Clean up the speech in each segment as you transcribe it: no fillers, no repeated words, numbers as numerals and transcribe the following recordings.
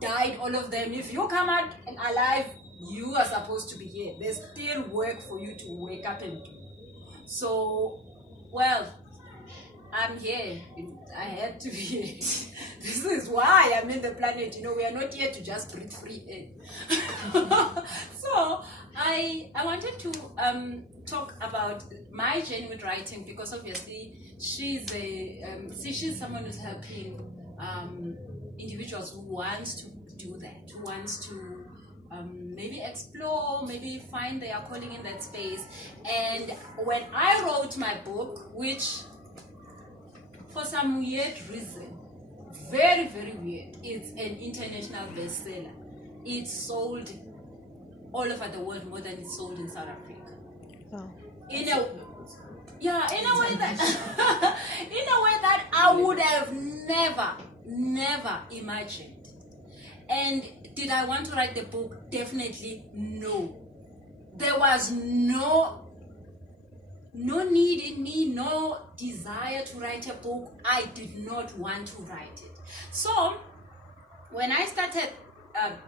died, all of them. If you come out alive, you are supposed to be here. There's still work for you to wake up and do. So, well, I'm here. I had to be here. This is why I'm in the planet. You know, we are not here to just breathe free air. So I wanted to talk about my journey with writing, because obviously she's someone who's helping individuals who wants to do that, who wants to maybe explore, maybe find their calling in that space. And when I wrote my book, which for some weird reason, very, very weird, it's an international bestseller. It's sold all over the world more than it's sold in South Africa. Oh. In a way that I would have never imagined. And did I want to write the book? Definitely no. There was no need in me, no desire to write a book. I did not want to write it. So when I started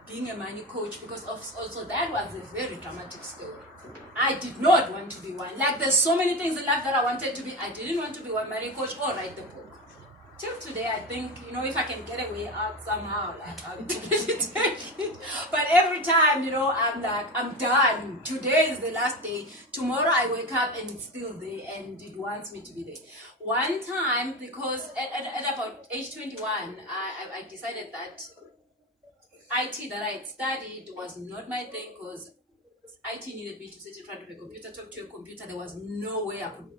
being a money coach, because also that was a very dramatic story. I did not want to be one. Like, there's so many things in life that I wanted to be. I didn't want to be one money coach or write the book. Till today, I think, you know, if I can get a way out somehow, like, I'll definitely take it. But every time, you know, I'm like, I'm done. Today is the last day. Tomorrow I wake up and it's still there and it wants me to be there. One time, because at about age 21, I decided that IT that I had studied was not my thing, because IT needed me to sit in front of a computer, talk to a computer. There was no way I could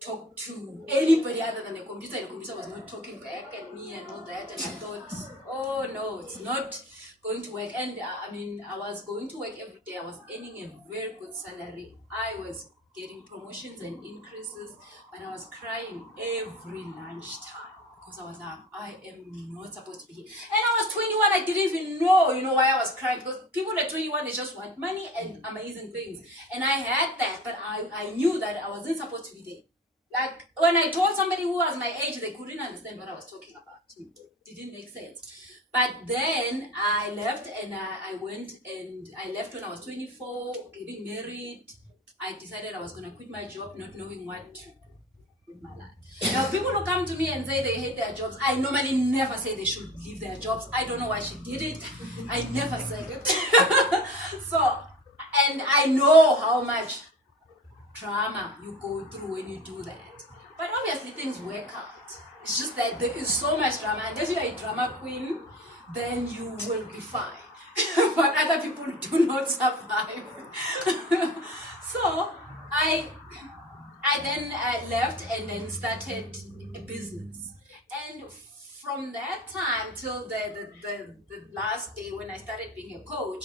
talk to anybody other than a computer. The computer was not talking back at me and all that. And I thought, oh no, it's not going to work. And I mean, I was going to work every day. I was earning a very good salary. I was getting promotions and increases, but I was crying every lunchtime. Because I was like, I am not supposed to be here. And I was 21, I didn't even know, you know, why I was crying. Because people at 21, they just want money and amazing things. And I had that, but I knew that I wasn't supposed to be there. Like, when I told somebody who was my age, they couldn't understand what I was talking about. It didn't make sense. But then I left, and I went, and I left when I was 24, getting married. I decided I was going to quit my job, not knowing what to do with my life. Now, people who come to me and say they hate their jobs, I normally never say they should leave their jobs. I don't know why she did it. I never said it. So, and I know how much drama you go through when you do that. But obviously things work out. It's just that there is so much drama. Unless you're a drama queen, then you will be fine. But other people do not survive. So I then left and then started a business. And from that time till the last day when I started being a coach,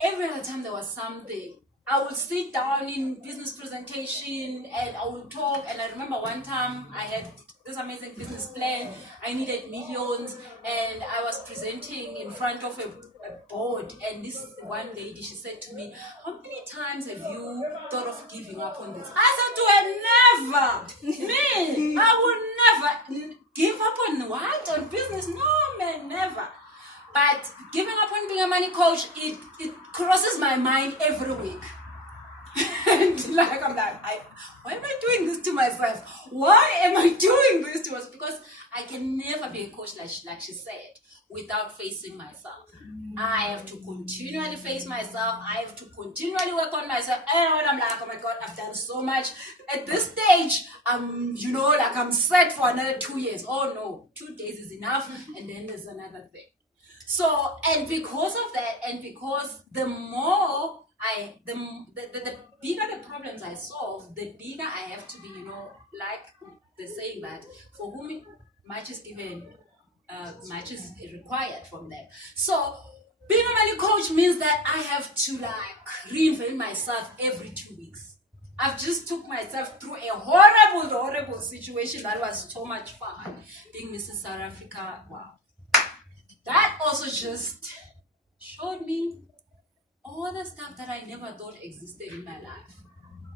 every other time there was something, I would sit down in business presentation and I would talk. And I remember one time I had this amazing business plan. I needed millions, and I was presenting in front of a board. And this one lady, she said to me, how many times have you thought of giving up on this? I said to her, never. Me, I would never give up on what? On business? No, man, never. But giving up on being a money coach, it crosses my mind every week. And like, I'm like, why am I doing this to myself? Why am I doing this to us? Because I can never be a coach, like she said, without facing myself. I have to continually face myself. I have to continually work on myself. And when I'm like, oh my God, I've done so much. At this stage, I'm set for another 2 years. Oh no, 2 days is enough. And then there's another thing. So, and because of that, and because the more the bigger the problems I solve, the bigger I have to be, you know, like the saying that for whom much is given, much is required from them. So, being a money coach means that I have to like reinvent myself every 2 weeks. I've just took myself through a horrible situation that was so much fun. Being Mrs. South Africa, wow. That also just showed me all the stuff that I never thought existed in my life.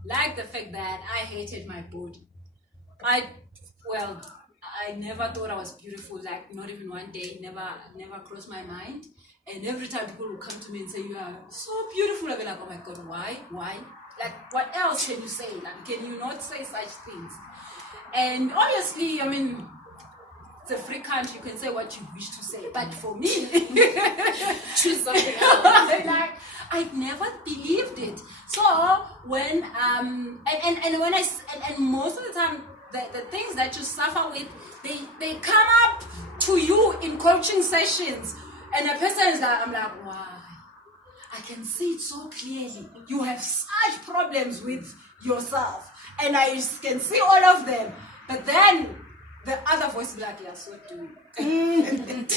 Like the fact that I hated my body. I never thought I was beautiful, like not even one day, never crossed my mind. And every time people will come to me and say, you are so beautiful, I'll be like, oh my God, why? Like, what else can you say? Like, can you not say such things? And obviously, I mean, it's a free country, you can say what you wish to say. But for me, choose something else. Like, I never believed it. So when and when and most of the time the things that you suffer with, they come up to you in coaching sessions, and a person is like, I'm like, wow, I can see it so clearly. You have such problems with yourself, and I can see all of them. But then the other voice is like, yeah, so do it.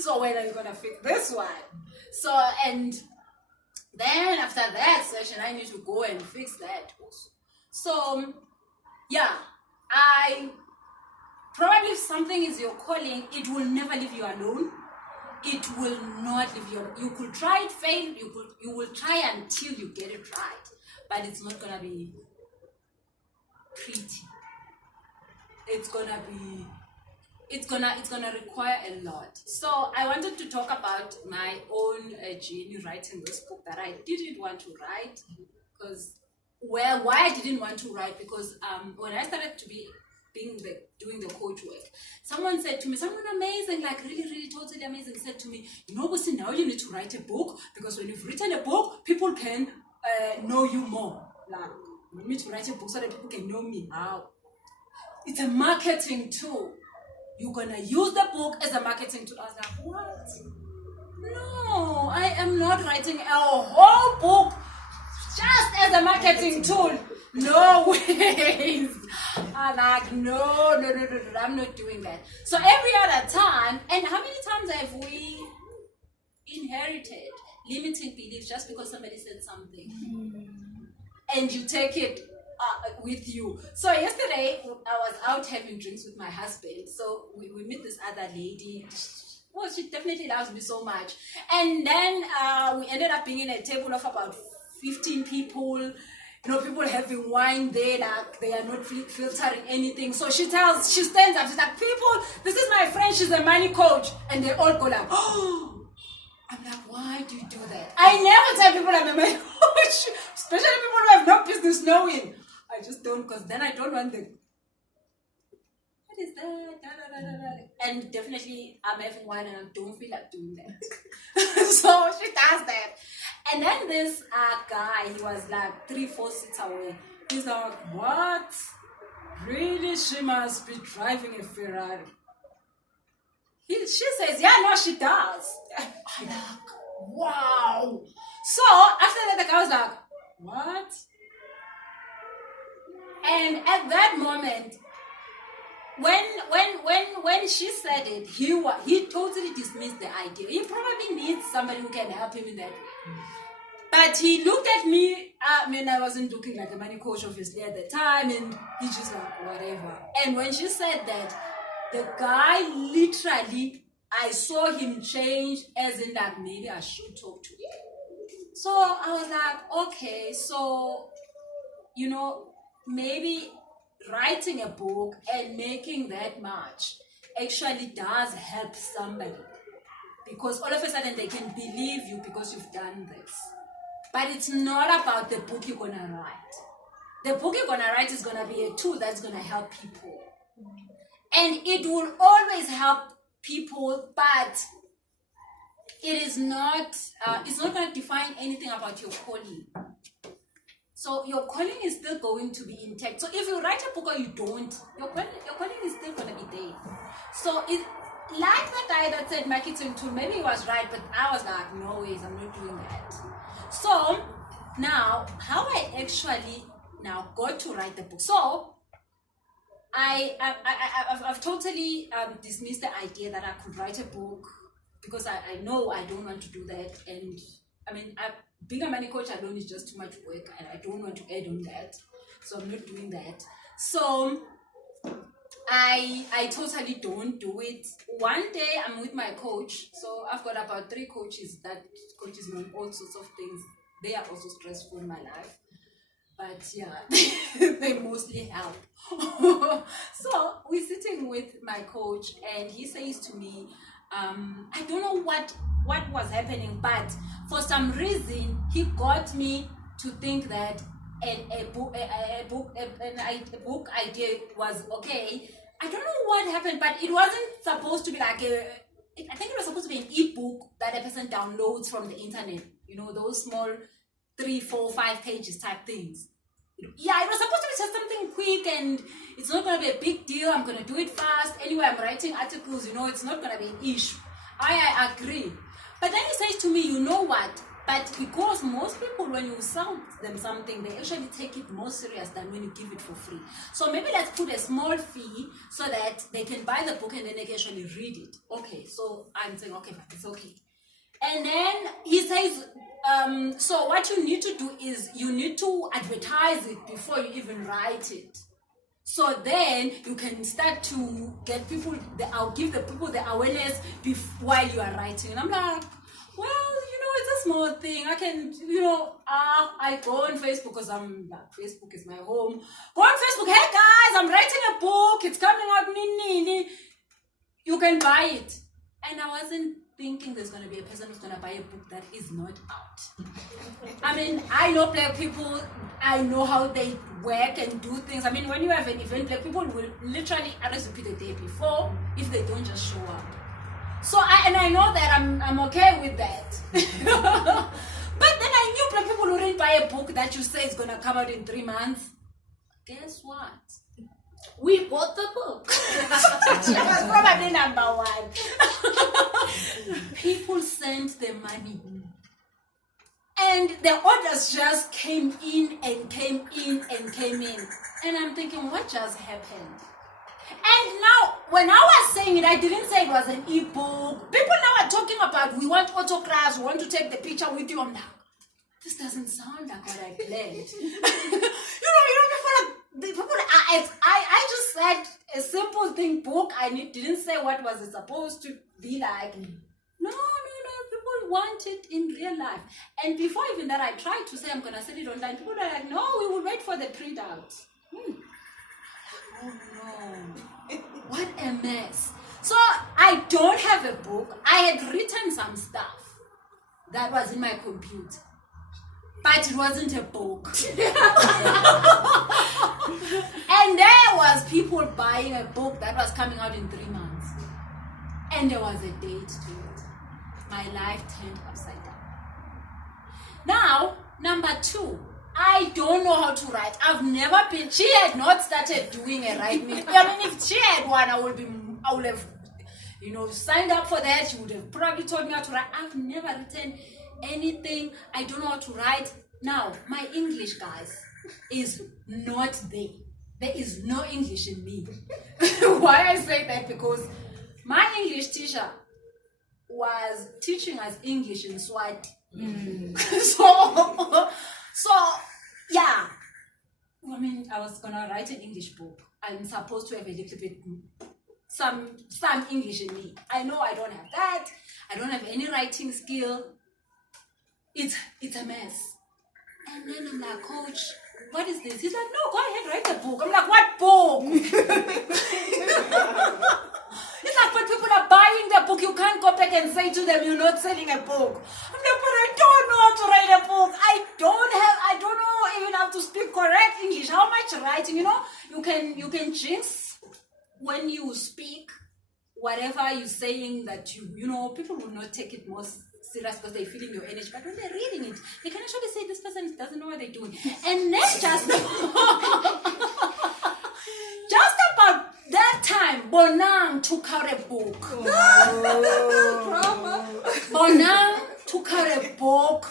So when are you gonna fix this one? So, and then after that session, I need to go and fix that also. So yeah, I probably, if something is your calling, it will never leave you alone. It will not leave you alone. You could try it, fail, you will try until you get it right, but it's not gonna be pretty. It's gonna require a lot. So I wanted to talk about my own journey writing this book that I didn't want to write, because why I didn't want to write, because when I started to doing the coach work, someone said to me, someone amazing, like really totally amazing, said to me, you know, Busi, now you need to write a book, because when you've written a book, people can know you more. Like, you need to write a book so that people can know me. How? It's a marketing tool. You're gonna use the book as a marketing tool. I was like, what? No, I am not writing a whole book just as a marketing tool. No ways. I'm like, no, I'm not doing that. So every other time, and how many times have we inherited limiting beliefs just because somebody said something? And you take it with you. So yesterday, I was out having drinks with my husband. So we meet this other lady. Well, she definitely loves me so much. And then we ended up being in a table of about 15 people. You know, people having wine there, like they are not filtering anything. So she stands up, she's like, people, this is my friend, she's a money coach. And they all go like, oh. I'm like, why do you do that? I never tell people I'm a money coach, especially people who have no business knowing. I just don't, because then I don't want them. What is that? And definitely I'm having wine and I don't feel like doing that. So she does that. And then this guy, he was like 3-4 seats away. He's like, what? Really? She must be driving a Ferrari. She says, yeah, no, she does. I'm like, wow. So after that, the guy was like, what? And at that moment, when she said it, he totally dismissed the idea. He probably needs somebody who can help him in that way. But he looked at me. I mean, I wasn't looking like a money coach, obviously, at the time, and he just like, whatever. And when she said that, the guy literally, I saw him change, as in that maybe I should talk to him. So I was like, okay, so, you know, maybe writing a book and making that much actually does help somebody, because all of a sudden they can believe you because you've done this. But it's not about the book you're gonna write. The book you're gonna write is gonna be a tool that's gonna help people. And it will always help people, but it is not, it's not going to define anything about your calling. So your calling is still going to be intact. So if you write a book or you don't, your calling is still going to be there. So it, like the guy that said marketing tool, maybe he was right, but I was like, no ways, I'm not doing that. So now, how I actually now got to write the book. So I've totally dismissed the idea that I could write a book, because I know I don't want to do that. And I mean, being a money coach alone is just too much work, and I don't want to add on that. So I'm not doing that. So I totally don't do it. One day I'm with my coach. So I've got about 3 coaches that coaches me on all sorts of things. They are also stressful in my life. but yeah, they mostly help. So we're sitting with my coach, and he says to me, I don't know what was happening, but for some reason he got me to think that a book idea was okay. I don't know what happened, but it wasn't supposed to be like I think it was supposed to be an ebook that a person downloads from the internet. You know, those small 3, 4, 5 pages type things. Yeah, it was supposed to be just something quick, and it's not going to be a big deal. I'm going to do it fast. Anyway, I'm writing articles, it's not going to be an issue. I agree. But then he says to me, you know what? But because most people, when you sell them something, they actually take it more serious than when you give it for free. So maybe let's put a small fee so that they can buy the book and then they can actually read it. Okay, so I'm saying, okay, but it's okay. And then he says, so what you need to do is you need to advertise it before you even write it. So then you can start to get people, I'll give the people the awareness while you are writing. And I'm like, well, it's a small thing. I can, I go on Facebook because Facebook is my home. Go on Facebook, hey guys, I'm writing a book. It's coming out, you can buy it. And I wasn't thinking there's going to be a person who's going to buy a book that is not out. I mean, I know Black people, I know how they work and do things. I mean, when you have an event, Black people will literally RSVP the day before if they don't just show up. So I know that I'm okay with that. But then I knew Black people wouldn't buy a book that you say is going to come out in 3 months. Guess what? We bought the book. She was probably number 1. People sent the money. And the orders just came in and came in and came in. And I'm thinking, what just happened? And now, when I was saying it, I didn't say it was an ebook. People now are talking about, we want autographs, we want to take the picture with you. I'm like, this doesn't sound like what I planned. I just said a simple thing, book. I didn't say what was it supposed to be like. No. People want it in real life. And before even that, I tried to say I'm going to sell it online. People are like, no, we will wait for the printout. Oh no. What a mess. So I don't have a book. I had written some stuff that was in my computer. But it wasn't a book. And there was people buying a book that was coming out in 3 months. And there was a date to it. My life turned upside down. Now, number 2, I don't know how to write. I've never been, she had not started doing a WriteMe. I mean, if she had one, I would have, signed up for that. She would have probably told me how to write. I've never written anything. I don't know how to write. Now, my English, guys, is not there. There is no English in me. Why I say that? Because my English teacher was teaching us English in Swati. So, yeah. I mean, I was gonna write an English book. I'm supposed to have a little bit, some English in me. I know I don't have that. I don't have any writing skill. It's a mess. And then I'm like, coach, what is this? He's like, no, go ahead, write a book. I'm like, what book? It's like, but people are buying the book. You can't go back and say to them, you're not selling a book. I'm like, but I don't know how to write a book. I don't know even how to speak correct English. How much writing, you can jinx when you speak whatever you're saying that people will not take it more serious because they're feeling your energy. But when they're reading it, they can actually say this person doesn't know what they're doing. And then just about that time, Bonang took out a book. Bonang took out a book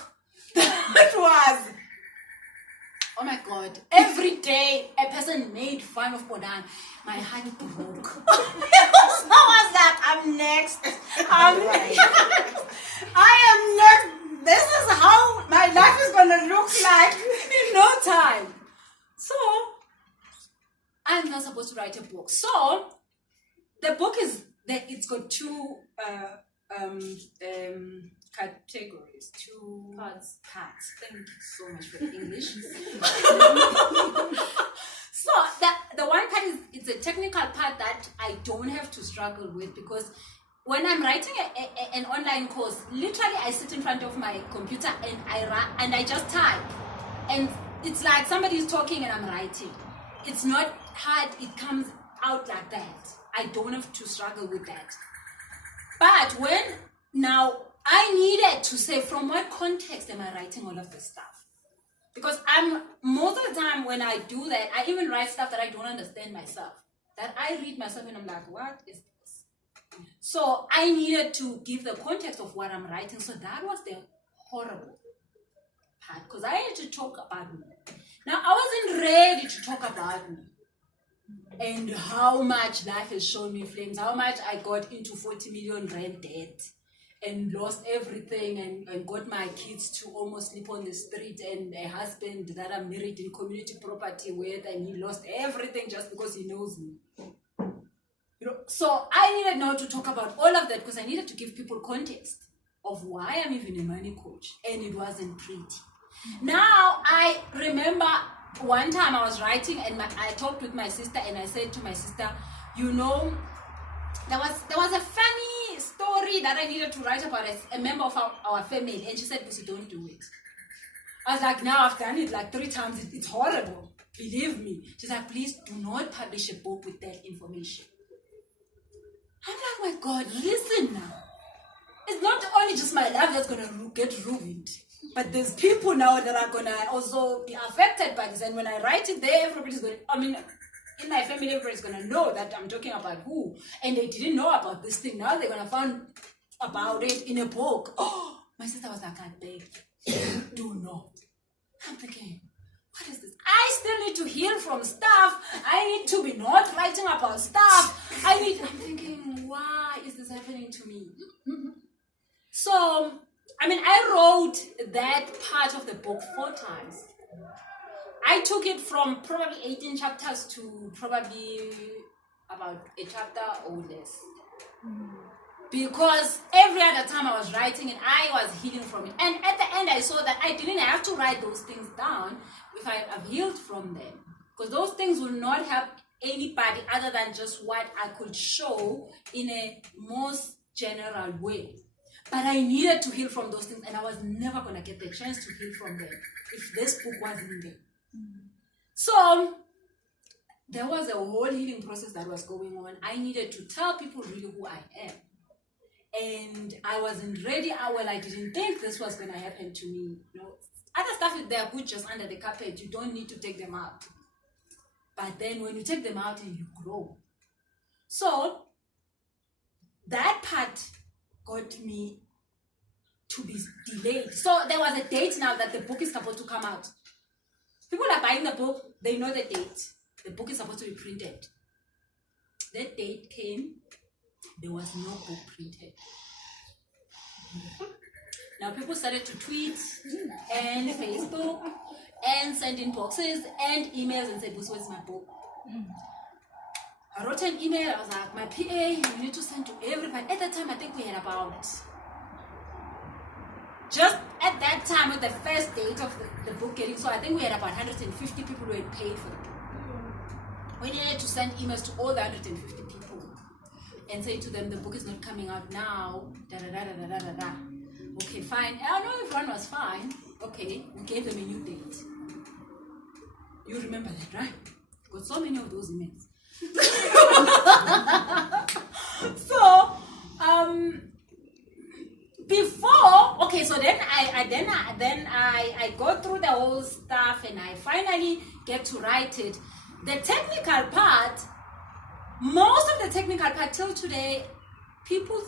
that was, oh my God, every day a person made fun of Bonang. My heart broke. I was like, I'm next. I am next. This is how my life is going to look like in no time. So, I'm not supposed to write a book. So, the book it's got 2 categories, two Parts. parts. Thank you so much for the English. So the one part is it's a technical part that I don't have to struggle with, because when I'm writing an online course, literally I sit in front of my computer and I just type, and it's like somebody is talking and I'm writing. It's not hard, it comes out like that. I don't have to struggle with that. But when now I needed to say from what context am I writing all of this stuff? Because most of the time when I do that, I even write stuff that I don't understand myself. That I read myself and I'm like, what is this? So I needed to give the context of what I'm writing. So that was the horrible part, because I had to talk about me. Now I wasn't ready to talk about me and how much life has shown me flames, how much I got into 40 million rand debt and lost everything, and got my kids to almost sleep on the street, and a husband that I'm married in community property with, and he lost everything just because he knows me. So I needed now to talk about all of that, because I needed to give people context of why I'm even a money coach, and it wasn't pretty. Now I remember one time I was writing, and I talked with my sister, and I said to my sister, there was a funny story that I needed to write about a member of our family, and she said, Busi, don't do it. I was like, now I've done it like 3 times, it's horrible, believe me. She's like, please do not publish a book with that information. I'm like, my God, listen now. It's not only just my life that's gonna get ruined, but there's people now that are gonna also be affected by this. And when I write it there, everybody's gonna, in my family, everybody's gonna know that I'm talking about who. And they didn't know about this thing. Now they're gonna find about it in a book. Oh, my sister was like, I beg, do not. I'm thinking, what is this? I still need to heal from stuff. I need to be not writing about stuff. I'm thinking, why is this happening to me? So, I wrote that part of the book 4 times. I took it from probably 18 chapters to probably about a chapter or less. Because every other time I was writing it, I was healing from it. And at the end, I saw that I didn't have to write those things down if I have healed from them. Because those things will not help anybody other than just what I could show in a most general way. But I needed to heal from those things, and I was never going to get the chance to heal from them if this book wasn't there. So there was a whole healing process that was going on. I needed to tell people really who I am. And I wasn't ready. I didn't think this was going to happen to me. Other stuff, they are good just under the carpet. You don't need to take them out. But then when you take them out and you grow. So that part got me to be delayed. So there was a date now that the book is supposed to come out. People are buying the book, they know the date. The book is supposed to be printed. That date came, there was no book printed. Now people started to tweet and Facebook and send in boxes and emails and say, Busi, where's my book? I wrote an email, I was like, my PA, you need to send to everybody. At that time, I think we had about, just at that time, with the first date of the book getting, so I think we had about 150 people who had paid for the book. We needed to send emails to all the 150 people and say to them, the book is not coming out now, da-da-da-da-da-da-da. Okay, fine. I know everyone was fine. Okay, we gave them a new date. You remember that, right? Got so many of those emails. So so then I go through the whole stuff and I finally get to write it. The technical part, most of the technical part till today, people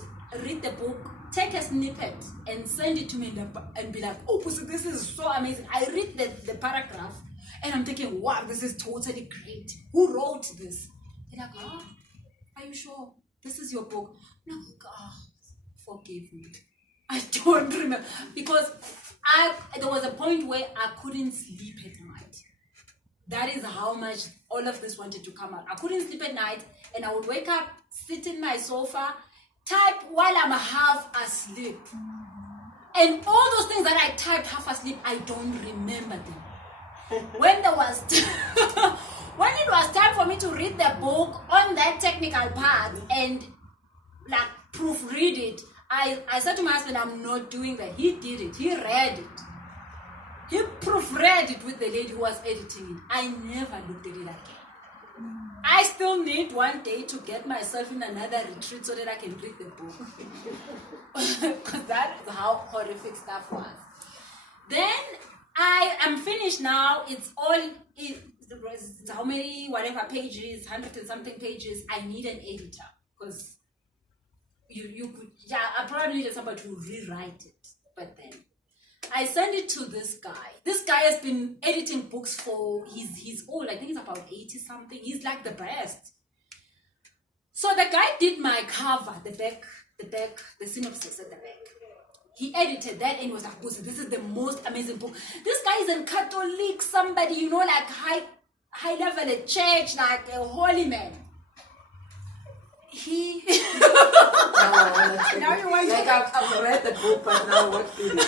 read the book, take a snippet and send it to me and be like, oh, Busi, this is so amazing. I read the paragraph and I'm thinking, wow, this is totally great. Who wrote this? They're like, oh, are you sure? This is your book? No, God, forgive me. I don't remember. Because there was a point where I couldn't sleep at night. That is how much all of this wanted to come out. I couldn't sleep at night and I would wake up, sit in my sofa, type while I'm half asleep. And all those things that I typed half asleep, I don't remember them. When there was when it was time for me to read the book on that technical part and like proofread it, I said to my husband, I'm not doing that. He did it. He read it. He proofread it with the lady who was editing it. I never looked at it again. I still need one day to get myself in another retreat so that I can read the book. Because that is how horrific stuff was. Then I am finished now. It's all, how many, whatever pages, 100 and something pages. I need an editor. Because you could, yeah, I probably needed somebody to rewrite it. But then I sent it to this guy. This guy has been editing books for, he's old. I think he's about 80 something. He's like the best. So the guy did my cover, the back, the synopsis at the back. He edited that and he was like, Busi, this is the most amazing book. This guy is a Catholic, somebody, you know, like high level at church, like a holy man. He now you want Like I've read the book, but now what do you do?